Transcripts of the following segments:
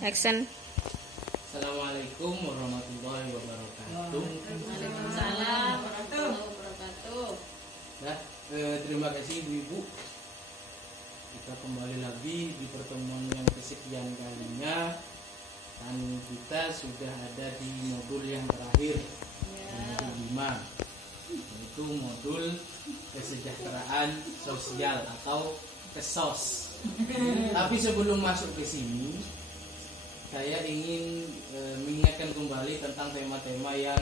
Action. Assalamualaikum warahmatullahi wabarakatuh. Waalaikumsalam warahmatullahi wabarakatuh. Nah, terima kasih Ibu-ibu. Kita kembali lagi di pertemuan yang kesekian kalinya, dan kita sudah ada di modul yang terakhir, modul 5, yaitu modul kesejahteraan sosial atau KESOS. Tapi sebelum masuk ke sini, saya ingin mengingatkan kembali tentang tema-tema yang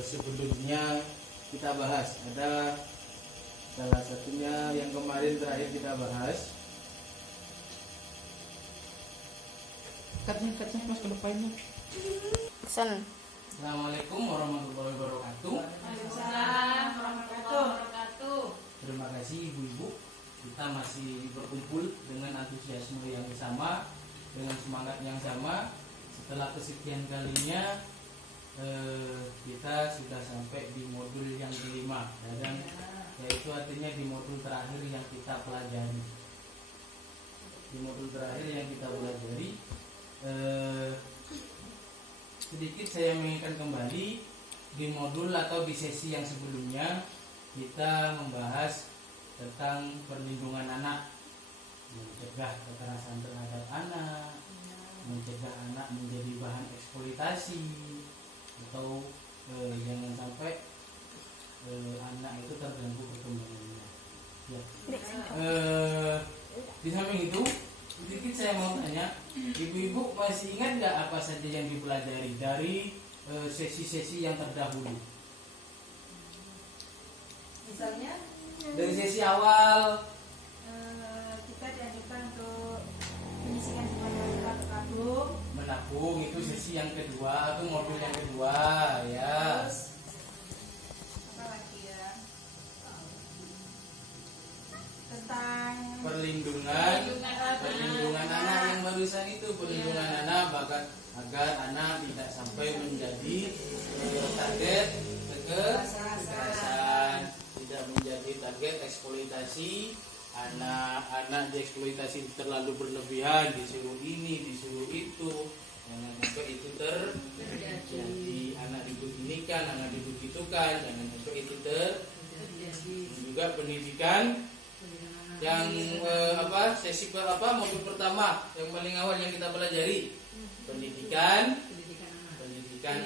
sebelumnya kita bahas. Ada salah satunya yang kemarin terakhir kita bahas. Katnya mas ke depannya. Action. Assalamualaikum warahmatullahi wabarakatuh. Waalaikumsalam warahmatullahi wabarakatuh. Terima kasih ibu-ibu. Kita masih berkumpul dengan antusiasme yang sama, dengan semangat yang sama. Setelah kesekian kalinya kita sudah sampai di modul yang kelima, dan yaitu artinya di modul terakhir yang kita pelajari. Di modul terakhir yang kita pelajari, sedikit saya mengingatkan kembali, di modul atau di sesi yang sebelumnya kita membahas tentang perlindungan anak, mencegah kekerasan terhadap anak, mencegah anak menjadi bahan eksploitasi, atau jangan sampai anak itu terganggu perkembangannya. Ya. Di samping itu, sedikit saya mau tanya, ibu-ibu masih ingat nggak apa saja yang dipelajari dari sesi-sesi yang terdahulu? Misalnya Dari sesi awal, kita dianjurkan untuk menyisihkan sebagian kita ke tabung. menabung, itu sesi yang kedua, itu modul yang kedua, ya. Terus apa lagi ya? Tentang Perlindungan anak yang barusan itu, perlindungan anak agar anak tidak sampai menjadi target kekerasan, tidak menjadi target eksploitasi. Anak dieksploitasi terlalu berlebihan, disuruh ini, disuruh itu, jangan sampai itu terjadi. Anak dibeginikan, anak dibegitukan, jangan sampai itu terjadi. Juga pendidikan yang sesi modul pertama yang paling awal yang kita pelajari, pendidikan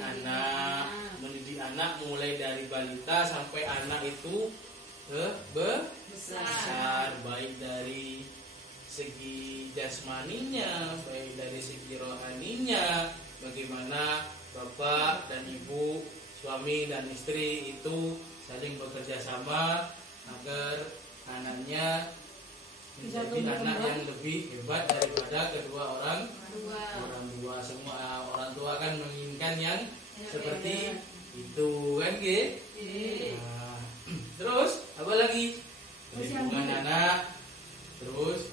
anak, mendidik anak mulai dari balita sampai anak itu besar, baik dari segi jasmaninya, baik dari segi rohaninya, bagaimana bapak dan ibu, suami dan istri itu saling bekerja sama agar anaknya menjadi anak yang lebih hebat daripada kedua orang tua. Semua orang tua kan menginginkan yang seperti itu, kan gitu. Nah, terus apa lagi? Perlindungan anak, terus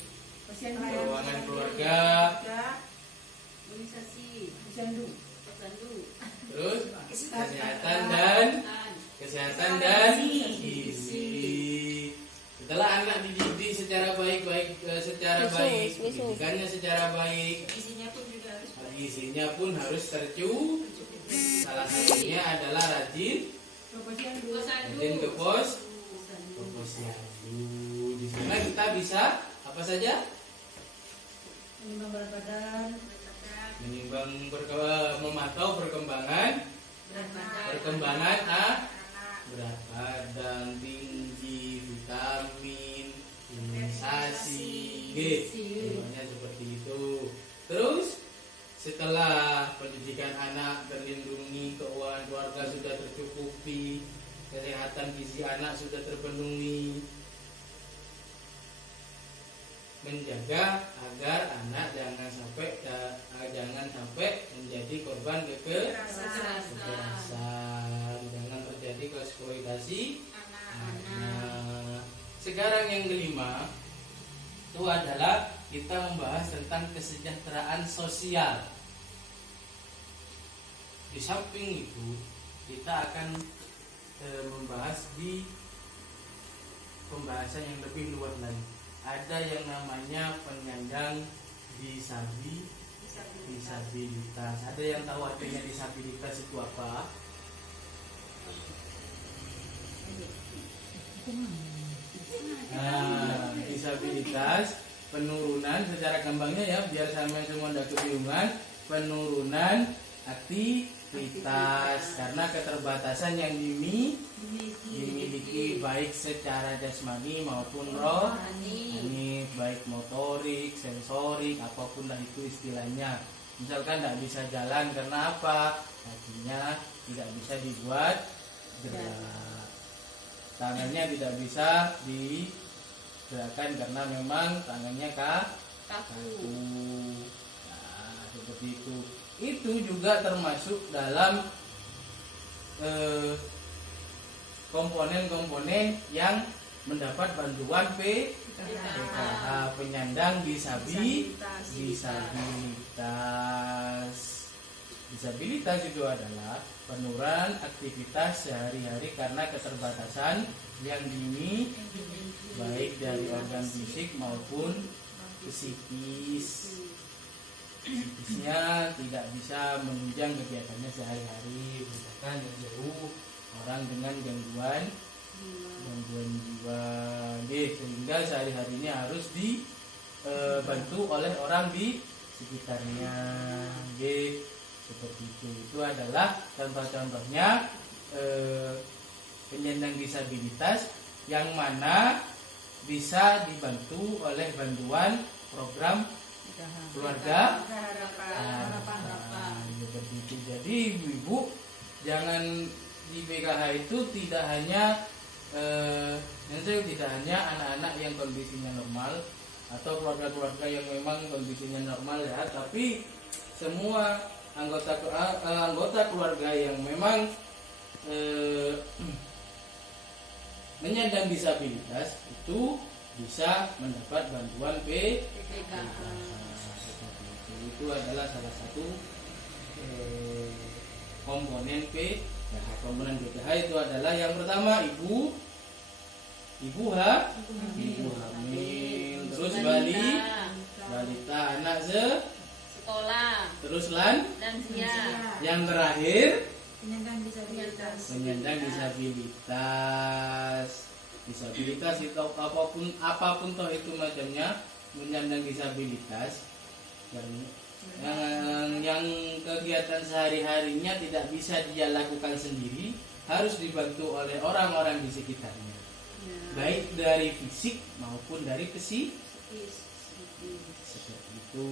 keuangan keluarga, imunisasi, terus kesehatan dan gizi. Setelah anak dididik secara baik, pendidikannya secara baik, gizinya pun harus tercukupi. Salah satunya adalah rajin ke posyandu. Di sana kita bisa apa saja? menimbang berat badan, Memantau perkembangan berat badan, tinggi, vitamin, imunisasi, semuanya seperti itu. Terus setelah pendidikan anak terlindungi, keuangan keluarga sudah tercukupi, kesehatan gizi anak sudah terpenuhi, menjaga agar anak jangan sampai menjadi korban kekerasan, jangan terjadi eksploitasi anak. Sekarang yang kelima itu adalah kita membahas tentang kesejahteraan sosial. Di samping itu kita akan membahas di pembahasan yang lebih luas lagi. Ada yang namanya penyandang disabilitas. Disabilitas. Ada yang tahu artinya disabilitas itu apa? Nah, disabilitas penurunan secara gampangnya ya, biar sama semua tidak kebingungan, penurunan aktivitas karena keterbatasan yang dimiliki baik secara jasmani maupun rohani, baik motorik, sensorik, apapun lah itu istilahnya. Misalkan tidak bisa jalan karena apa? Kakinya tidak bisa dibuat gerak, tangannya tidak bisa digerakkan karena memang tangannya kaku. Nah, seperti itu. Itu juga termasuk dalam komponen-komponen yang mendapat bantuan PKH, penyandang disabilitas. Disabilitas itu adalah penurunan aktivitas sehari-hari karena keterbatasan yang dimiliki baik dari organ fisik maupun psikis. Psikisnya tidak bisa menunjang kegiatannya sehari-hari, misalkan yang jauh orang dengan gangguan jiwa, sehingga sehari-harinya harus dibantu oleh orang di sekitarnya, seperti itu. Itu adalah contoh-contohnya penyandang disabilitas yang mana bisa dibantu oleh bantuan program keluarga harapan. Seperti itu. Jadi ibu-ibu jangan di PKH itu tidak hanya anak-anak yang kondisinya normal atau keluarga-keluarga yang memang kondisinya normal ya, tapi semua anggota keluarga yang memang menyandang disabilitas itu bisa mendapat bantuan PKH. Itu adalah salah satu komponen PKH. Komponen PKH itu adalah yang pertama ibu hamil, terus balita anak sekolah, terus lansia, yang terakhir penyandang disabilitas. Disabilitas itu apapun toh itu macamnya, menyandang disabilitas yang kegiatan sehari-harinya tidak bisa dia lakukan sendiri, harus dibantu oleh orang-orang di sekitarnya, baik dari fisik maupun dari psikis. Seperti itu.